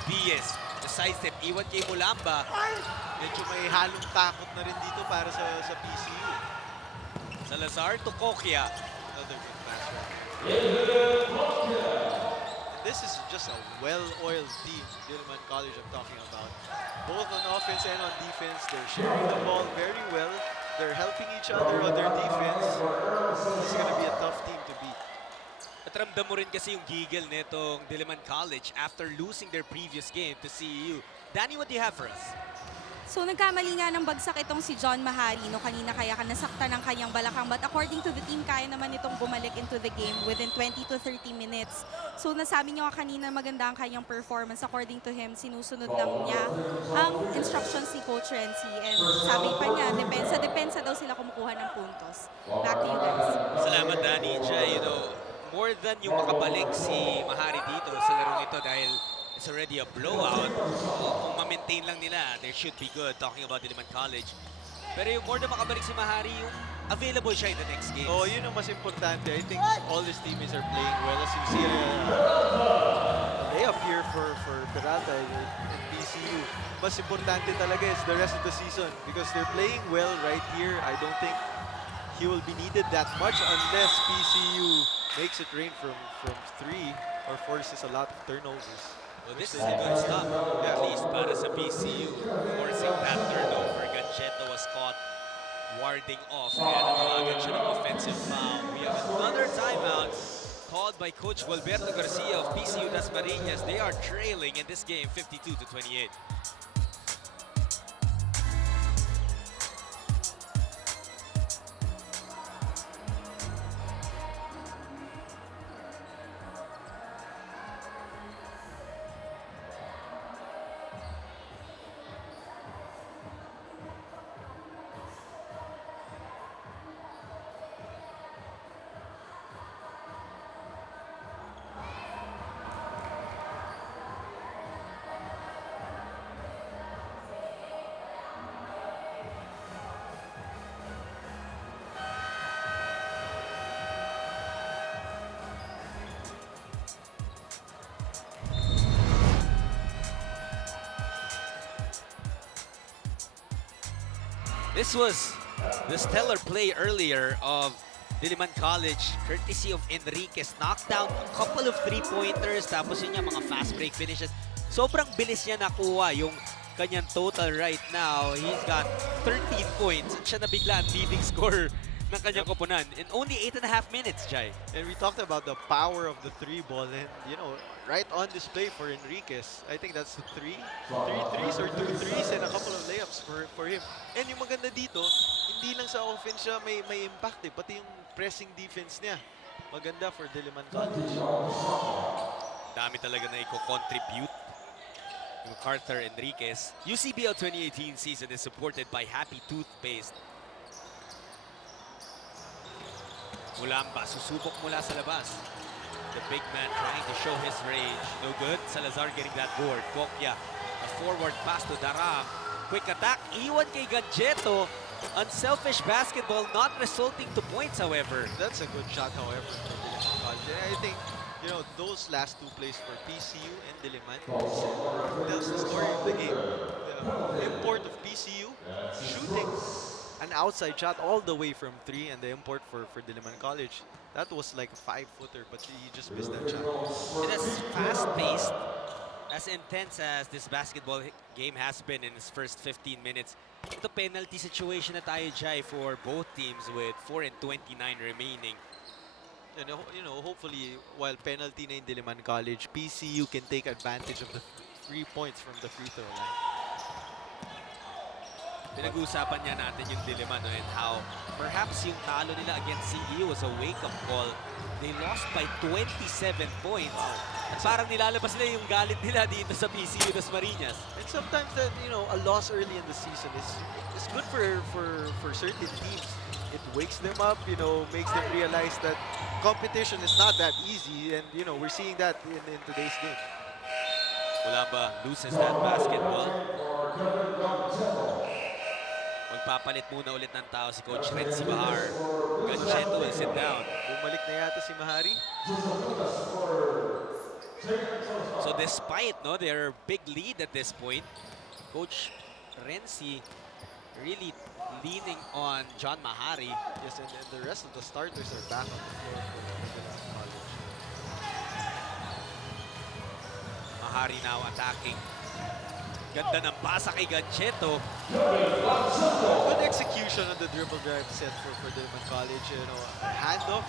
Diaz, the sidestep, iwan kay Mulamba. Medyo may halong takot na rin dito para sa PCU. Salazar to Kokia. Another good matchup. This is just a well-oiled team, Diliman College I'm talking about. Both on offense and on defense, they're sharing the ball very well. They're helping each other on their defense. This is gonna be a tough team to beat. At ramdam mo rin kasi yung giggle nitong Diliman College after losing their previous game to CEU. Danny, what do you have for us? So nagkamali nga ng bagsak itong si John Mahari no kanina kaya nasaktan ng kanyang balakang, but according to the team kaya naman itong bumalik into the game within 20 to 30 minutes. So nasabi niya nga kanina maganda ang kanyang performance. According to him, sinusunod lang niya ang instructions ni Coach Renzi, and sabi pa niya depensa daw sila kumukuha ng puntos. Back to you guys. Salamat, Danny. Jay, more than yung makabalik si Mahari dito sa larong ito dahil it's already a blowout. Kung ma-maintain lang nila, they should be good, talking about Diliman College. Pero yung more na makabalik si Mahari, yung available siya in the next game. Oh, yun ang mas importante. I think all his teammates are playing well. As you see, they appear for Peralta and PCU. Mas importante talaga is the rest of the season because they're playing well right here. I don't think he will be needed that much unless PCU makes it rain from 3 or forces a lot of turnovers. Well, this is a good stop, at least para sa PCU. Forcing that turnover, Gancheto was caught warding off. Kaya natawagan siya ng offensive foul. We have another timeout called by Coach Walberto Garcia of PCU Dasmariñas. They are trailing in this game 52 to 28. This was the stellar play earlier of Diliman College, courtesy of Enriquez. Knocked down a couple of three-pointers, tapos yun yung mga fast break finishes. Sobrang bilis niya nakuha yung kanyang total right now. He's got 13 points at siya na bigla ang leading scorer ng kanyang koponan in only 8.5 minutes, Jai. And we talked about the power of the 3 ball and, right on display for Enriquez. I think that's 3 threes or 2 threes and a couple of layups for him. And yung maganda dito, hindi lang sa offense siya may impact pati yung pressing defense niya. Maganda for Diliman College. Dami talaga na i-contribute yung Carter Enriquez. UCBL 2018 season is supported by Happy Toothpaste. Mulamba, susubok mula sa labas. The big man trying to show his range. No good. Salazar getting that board. Kokya, a forward pass to Daram. Quick attack. Iwan kay Gadjeto. Unselfish basketball, not resulting to points, however. That's a good shot, however, for Diliman College. And I think, those last 2 plays for PCU and Diliman tells the story of the game. The import of PCU, shooting an outside shot all the way from 3, and the import for Diliman College. That was like a 5-footer, but he just missed that shot. It is fast-paced, as intense as this basketball game has been in its first 15 minutes. Ito penalty situation na tayo, Jai, for both teams with 4 and 29 remaining. And hopefully, while penalty na in Diliman College, PCU can take advantage of the 3 points from the free throw line. Pinag-uusapan niya natin yung Diliman and how perhaps yung talo nila against CEU was a wake-up call. They lost by 27 points. At parang nilalabas nila yung galit nila dito sa PCU Dasmariñas. And sometimes that, a loss early in the season is good for certain teams. It wakes them up, makes them realize that competition is not that easy. And, we're seeing that in today's game. Mulamba loses that basketball. Magpapalit muna ulit ng tao si Coach Renzi Bahar. Gancheto will sit down. Bumalik na yata si Mahari. So despite their big lead at this point, Coach Renzi really leaning on John Mahari. Yes, and the rest of the starters are back on the floor for Diliman College. Mahari now attacking. Ganda ng pasa kay Gancheto. Good execution on the dribble drive set for Diliman College. Handoff,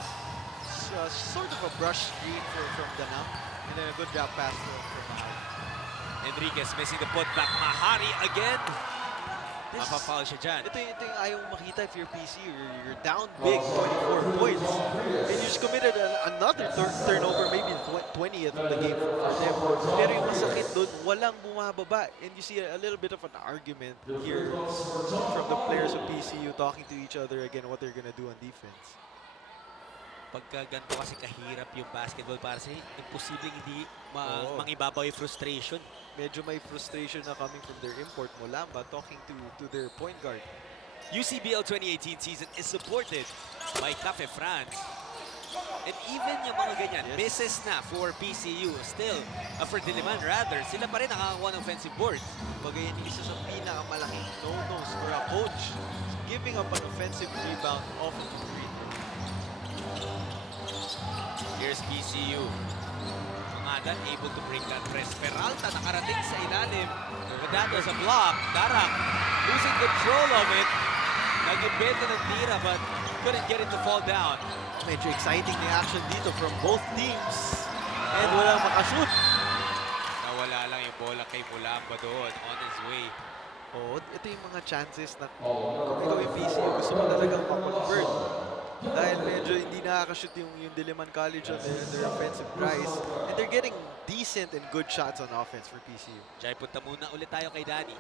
sort of a brush screen from Danam, and then a good drop pass from Mahari. Enriquez missing the putback. Mahari again. Mapafoul siya dyan. Ito yung ayaw mong makita if you're PCU. You're down big, 24 points. And you just committed another turnover, maybe 20th of the game for them. Pero yung masakit doon, walang bumababa. And you see a little bit of an argument here from the players of PCU talking to each other again what they're gonna do on defense. Pagka ganito kasi kahirap yung basketball para sa imposibleng hindi Oo. mangibabaw yung frustration. Medyo may frustration na coming from their import Molamba talking to their point guard. UCBL 2018 season is supported by Cafe France. And even yung mga ganyan, Yes. misses na for PCU. Still, for Diliman rather, sila pa rin nakakakuha ng offensive board. Kumbaga yan yung isa sa pinakamalaking no-nos for a coach. Giving up an offensive rebound off of the three. Here's PCU. Mangadan able to bring that press. Peralta nakarating sa ilalim. But that was a block. Darak losing control of it. Nag-invento ng tira but couldn't get it to fall down. Medyo exciting na action dito from both teams. And walang makashoot. Nawala lang yung bola kay Mulamba doon on his way. Oh, ito yung mga chances na kung ikaw yung PCU, gusto mo talagang makonvert. Dahil medyo hindi nakakashoot yung Diliman College on their offensive drives. And they're getting decent and good shots on offense for PCU. Jai, punta muna ulit tayo kay Danny.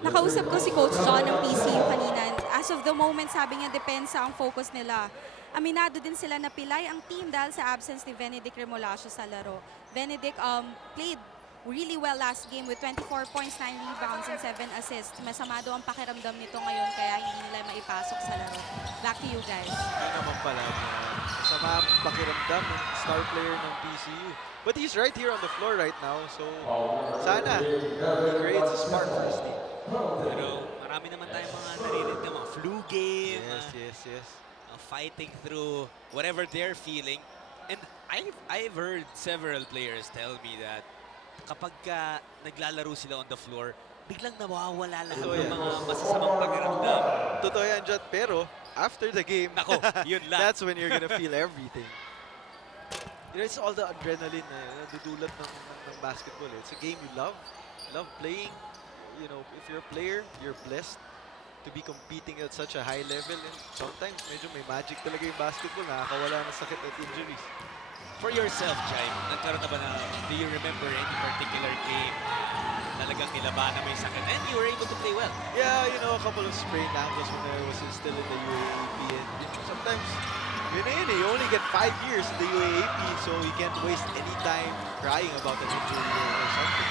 Nakausap ko si Coach John ng PCU kanina. As of the moment, sabi niya, depensa ang focus nila. Aminado din sila na pilay ang team dahil sa absence ni Benedict Remolacio sa laro. Benedict played really well last game with 24 points, 9 rebounds, and 7 assists. Masama daw ang pakiramdam nito ngayon kaya hindi nila maipasok sa laro. Back to you guys. Hindi naman pala. Masama ang pakiramdam ng star player ng PCU. But he's right here on the floor right now. So, sana he creates a spark for his team. Pero marami naman tayong mga naririnig na mga flu game. Yes. Fighting through whatever they're feeling. And I've heard several players tell me that kapag naglalaro sila on the floor, biglang nawawala lahat Totoo ng yan. mga masasamang pakiramdam. Totoo yan, Jot. Pero, after the game, Nako, yun lang. that's when you're gonna feel everything. You know, it's all the adrenaline na nadudulot ng basketball. It's a game you love playing. You know, if you're a player, you're blessed to be competing at such a high level. And sometimes, medyo may magic talaga yung basketball. Nakakawala ng sakit at injuries. For yourself, Jai, nagkaroon na ba na, do you remember any particular game talagang nilabanan mo yung sakit and you were able to play well? Yeah, you know, a couple of sprained ankles when I was still in the UAAP. And you know, sometimes, you only get 5 years in the UAAP, so you can't waste any time crying about an injury or something.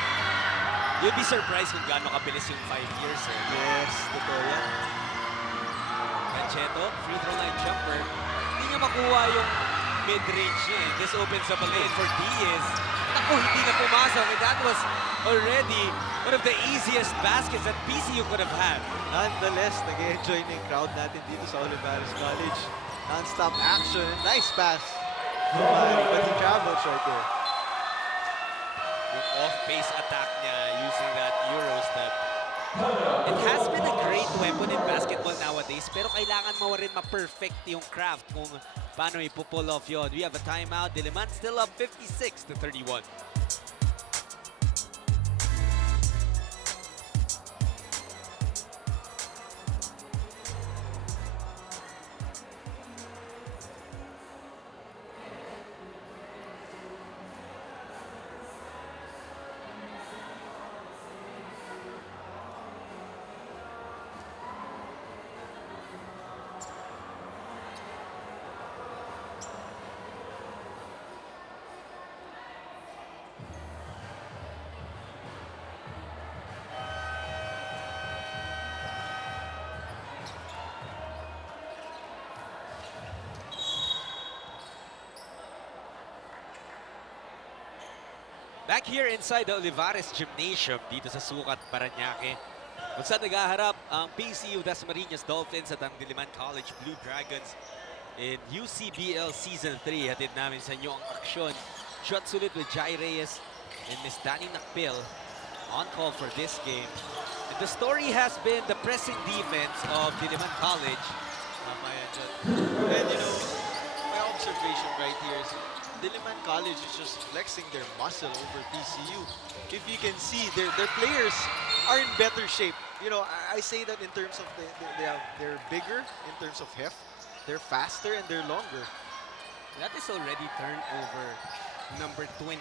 You'll be surprised kung gaano kabilis yung 5 years. Yes, totoo yan. Gancheto, free throw line jumper. Hindi niya makuha yung mid-range niya. This opens up a lane for Diaz. Naku, hindi na pumasok. And that was already one of the easiest baskets that PCU could have had. Nonetheless, nag-enjoy na yung crowd natin dito sa Olivares College. Non-stop action and nice pass. But he travels right there. Yung off-pace attack niya using that Euro step. It has been a great weapon in basketball nowadays, pero kailangan mo rin ma-perfect yung craft kung paano ipo-pull off yun. We have a timeout. Diliman still up 56-31. Back here inside the Olivares Gymnasium dito sa Sukat, Parañaque. Kung saan naghaharap ang PCU Dasmariñas Dolphins at ang Diliman College Blue Dragons in UCBL Season 3. Hatid namin sa inyo ang aksyon. Shot sulit with Jai Reyes and Miss Danny Nakpil on call for this game. And the story has been the pressing defense of Diliman College. Tama yan, Jot. And you know, my observation right here is Diliman College is just flexing their muscle over PCU. If you can see, their players are in better shape you know, I say that in terms of they're bigger in terms of heft, they're faster and they're longer. That is already turnover number 24,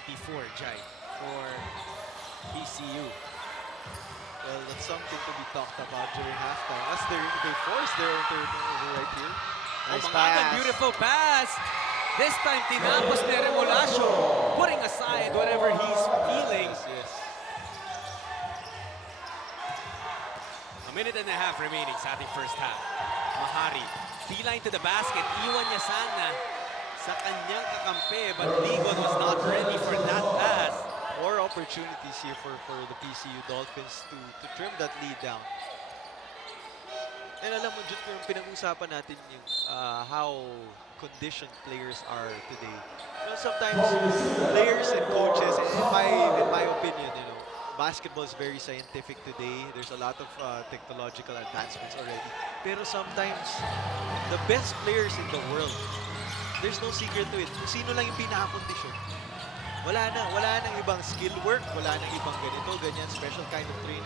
Jai, for PCU. Well, that's something to be talked about during halftime. As they force their own turnover right here. Nice pass. Beautiful pass. This time, tinapos ni Remolasio, putting aside whatever he's feeling. Yes. A minute and a half remaining sa ating first half. Mahari, D-line to the basket. Iwan niya sana sa kanyang kakampi, but Ligon was not ready for that pass. More opportunities here for the PCU Dolphins to trim that lead down. And alam mo, Jun, yung pinag-usapan natin yung how conditioned players are today. You know, sometimes players and coaches, in my opinion, you know, basketball is very scientific today. There's a lot of technological advancements already. Pero sometimes, the best players in the world, there's no secret to it. Kung sino lang yung pinaka-kondisyon. Wala nang ibang skill work, wala nang ibang ganito, ganyan, special kind of training.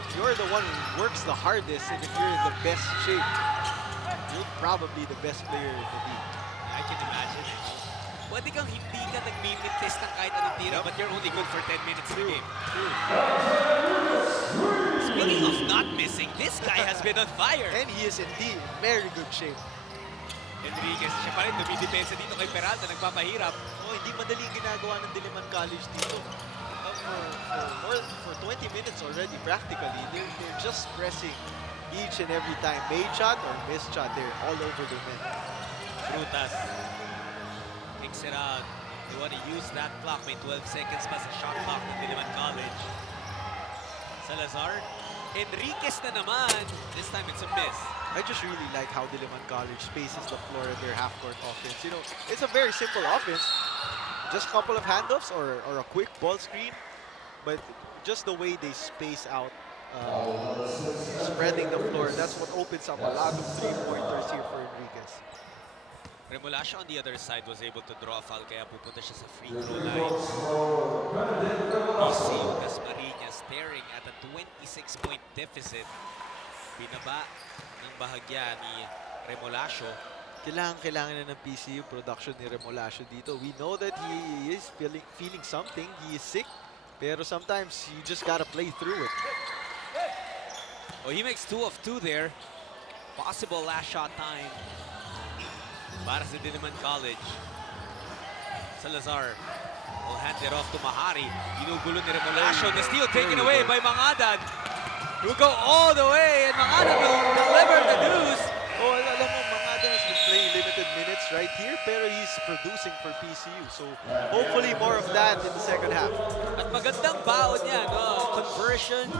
If you're the one who works the hardest and if you're in the best shape, you're probably the best player in the league. I can imagine. Pwede kang hindi ka nag-mimit test ng kahit anong tira, but you're only good for 10 minutes a game. True. Speaking of not missing, this guy has been on fire. And he is indeed in very good shape. Enriquez, siya pa rin dumidepensa dito kay Peralta, nagpapahirap. Oh, hindi madali yung ginagawa ng Diliman College dito. For 20 minutes already, practically, they're just pressing each and every time. Made shot or missed shot, they're all over the men. Frutas. Kicks it out. They want to use that clock. May 12 seconds pa sa shot clock ng Diliman College. Salazar. Enriquez na naman. This time it's a miss. I just really like how Diliman College spaces the floor in their half-court offense. You know, it's a very simple offense. Just a couple of handoffs or a quick ball screen. But just the way they space out, spreading the floor, that's what opens up a lot of three-pointers here for Enriquez. Remolasio on the other side was able to draw a foul kaya pupunta siya sa free throw line. PCU Dasmariñas staring at a 26-point deficit. Binaba ng bahagya ni Remolasio. Kailangan na ng PCU production ni Remolasio dito. We know that he is feeling something. He is sick. Pero sometimes you just gotta play through it. Oh, he makes 2 of 2 there. Possible last shot time para sa Diliman College. Salazar will hand it off to Mahari. Ginugulo ni Remolasio. The steal taken away by Mangadan. Will go all the way and Mangadan will deliver the deuce. Oh, alam mo, Mangadan has been playing limited minutes right here, pero he's producing for PCU. So, hopefully more of that in the second half. At magandang baon niya, no? Conversion,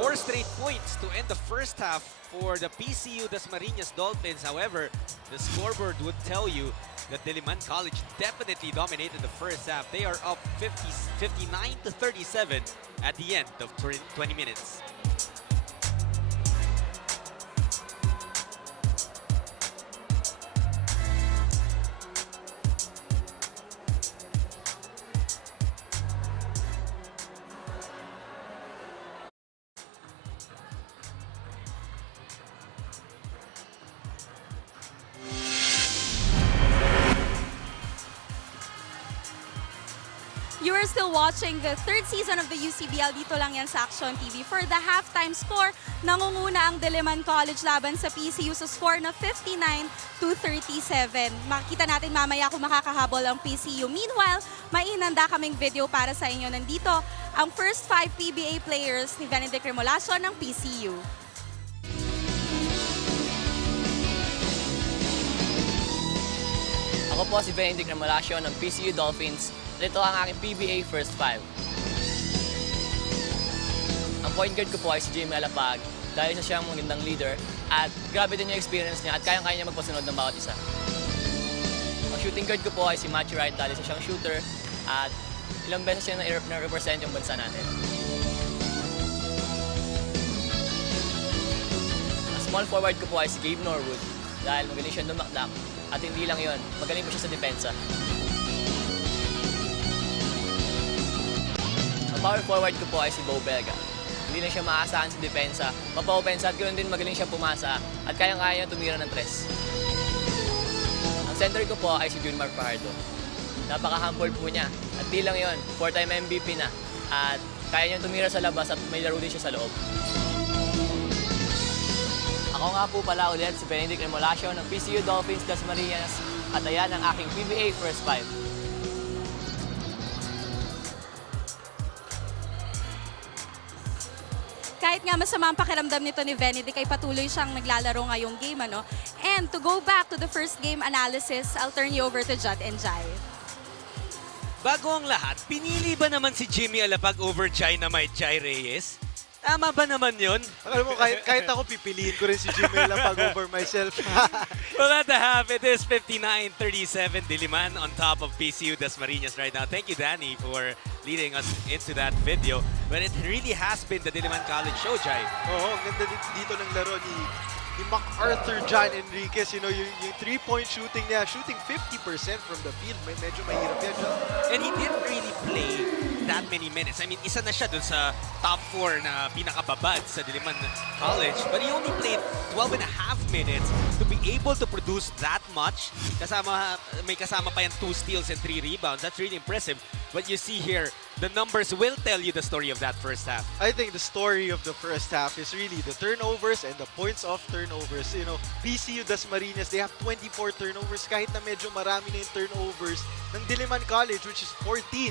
4 straight points to end the first half for the PCU Dasmariñas Dolphins. However, the scoreboard would tell you that Diliman College definitely dominated the first half. They are up 59-37 at the end of 20 minutes. You are still watching the third season of the UCBL. Dito lang yan sa Action TV. For the halftime score, nangunguna ang Diliman College laban sa PCU sa score na 59-37. Makikita natin mamaya kung makakahabol ang PCU. Meanwhile, may inanda kaming video para sa inyo. Nandito ang first 5 PBA players ni Benedict Remolasio ng PCU. Ako po si Benedict Remolasio ng PCU Dolphins. Ito ang aking PBA First 5. Ang point guard ko po ay si Jamie Alapag dahil siya siyang magandang leader at grabe din yung experience niya at kayang-kaya niya magpasunod ng bawat isa. Ang shooting guard ko po ay si Matthew Wright dahil siya siyang shooter at ilang beses siya na-represent yung bansa natin. Ang small forward ko po ay si Gabe Norwood dahil magaling siya dumakdak at hindi lang yon, magaling po siya sa depensa. Ang power forward ko po ay si Bo Belga Hindi lang siya maasahan sa depensa, mapa-opensa at ganoon din magaling siya pumasa at kayang-kaya niya tumira ng tres. Ang center ko po ay si Junmar Fajardo. Napaka-humble po niya at di lang yon, 4-time MVP na at kaya niyang tumira sa labas at may laro din siya sa loob. Ako nga po pala ulit si Benedict Remolacio ng PCU Dolphins Dasmariñas at ayan ang aking PBA First 5. Kahit nga masama ang pakiramdam nito ni Benedict ay patuloy siyang naglalaro ngayong game, ano? And to go back to the first game analysis, I'll turn you over to Judd and Jai. Bago ang lahat, pinili ba naman si Jimmy Alapag over Dynamite Jai Reyes? Tama ba naman yun? Alam mo, kahit ako pipiliin ko rin si Jimmy Lapag over myself. Well, at the half, it is 59-37 Diliman on top of PCU Dasmariñas right now. Thank you, Danny, for leading us into that video. But it really has been the Diliman College show, Jai. Oo, ang ganda dito ng laro ni MacArthur John Enriquez. You know, yung three-point shooting niya, shooting 50% from the field. Medyo mahirap yan, John. And he didn't really play that many minutes. I mean, isa na siya dun sa top 4 na pinakababad sa Diliman College. But he only played 12 and a half minutes to be able to produce that much. May kasama pa yan 2 steals and 3 rebounds. That's really impressive. But you see here, the numbers will tell you the story of that first half. I think the story of the first half is really the turnovers and the points of turnovers. You know, PCU Dasmariñas, they have 24 turnovers. Kahit na medyo marami na yung turnovers ng Diliman College, which is 14.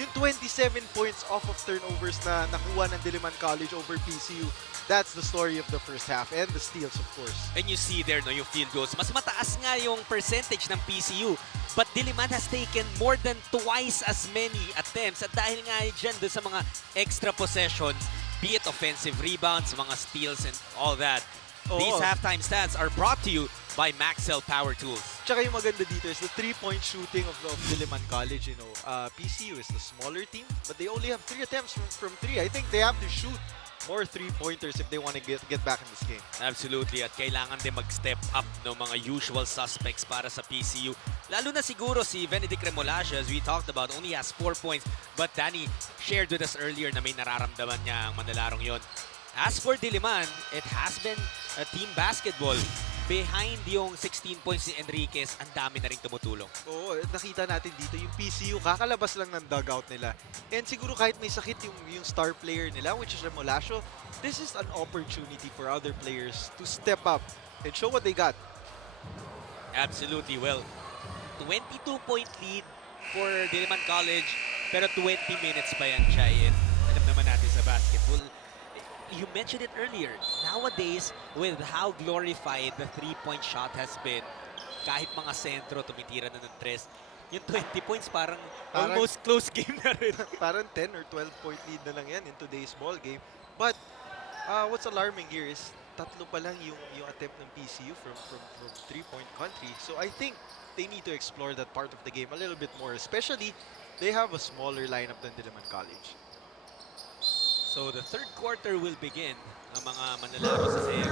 Yung 27 points off of turnovers na nakuha ng Diliman College over PCU. That's the story of the first half and the steals, of course. And you see there, no, yung field goals. Mas mataas nga yung percentage ng PCU. But Diliman has taken more than twice as many attempts. At dahil nga dyan doon sa mga extra possessions, be it offensive rebounds, mga steals, and all that. These halftime stats are brought to you by Maxell Power Tools. Tsaka yung maganda dito is the three-point shooting of Diliman College. You know, PCU is the smaller team, but they only have 3 attempts from 3. I think they have to shoot more three-pointers if they want to get back in this game. Absolutely. At kailangan din mag-step up ng mga usual suspects para sa PCU. Lalo na siguro si Benedict Remolacio, as we talked about, only has 4 points. But Danny shared with us earlier na may nararamdaman niya ang manalarong yon. As for Diliman, it has been a team basketball. Behind yung 16 points ni Enriquez, ang dami na rin tumutulong. Oo, nakita natin dito yung PCU, kakalabas lang ng dugout nila. And siguro kahit may sakit yung star player nila, which is Remolacio, this is an opportunity for other players to step up and show what they got. Absolutely. Well, 22-point lead for Diliman College, pero 20 minutes pa yan, Chai. And alam naman natin sa basketball, you mentioned it earlier. Nowadays, with how glorified the three-point shot has been, kahit mga sentro tumitira na ng tres, yung 20 points parang almost close game na rin. Parang 10 or 12-point lead na lang yan in today's ball game. But what's alarming here is tatlo pa lang yung attempt ng PCU from three-point country. So I think they need to explore that part of the game a little bit more, especially they have a smaller lineup than Diliman College. So the third quarter will begin. Ang mga manlalaro sa SEPT.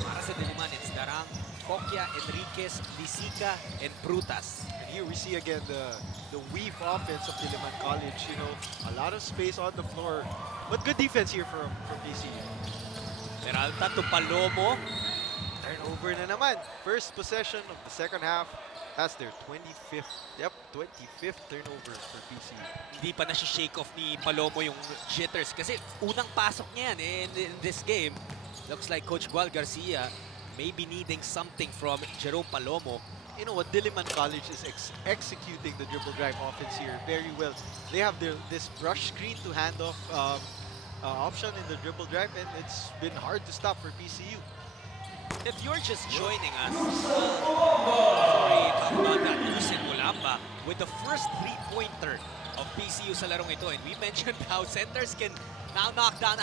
Para sa Diliman, it's Darang, Kokya, Enriquez, Lisica, and Brutas. And here we see again the weave offense of Diliman College. You know, a lot of space on the floor. But good defense here from PCU. Peralta to Palomo. Turnover na naman. First possession of the second half. That's their 25th. Yep, 25th turnover for PCU. Hindi pa na-shake off ni Palomo yung jitters kasi unang pasok niya yan in this game. Looks like Coach Gual Garcia may be needing something from Jerome Palomo. You know what, Diliman College is executing the dribble drive offense here very well. They have this brush screen to handoff option in the dribble drive, and it's been hard to stop for PCU. If you're just joining us, sorry, talk about that. Lucien Mulamba with the first three-pointer of PCU sa larong ito. And we mentioned how centers can now knock down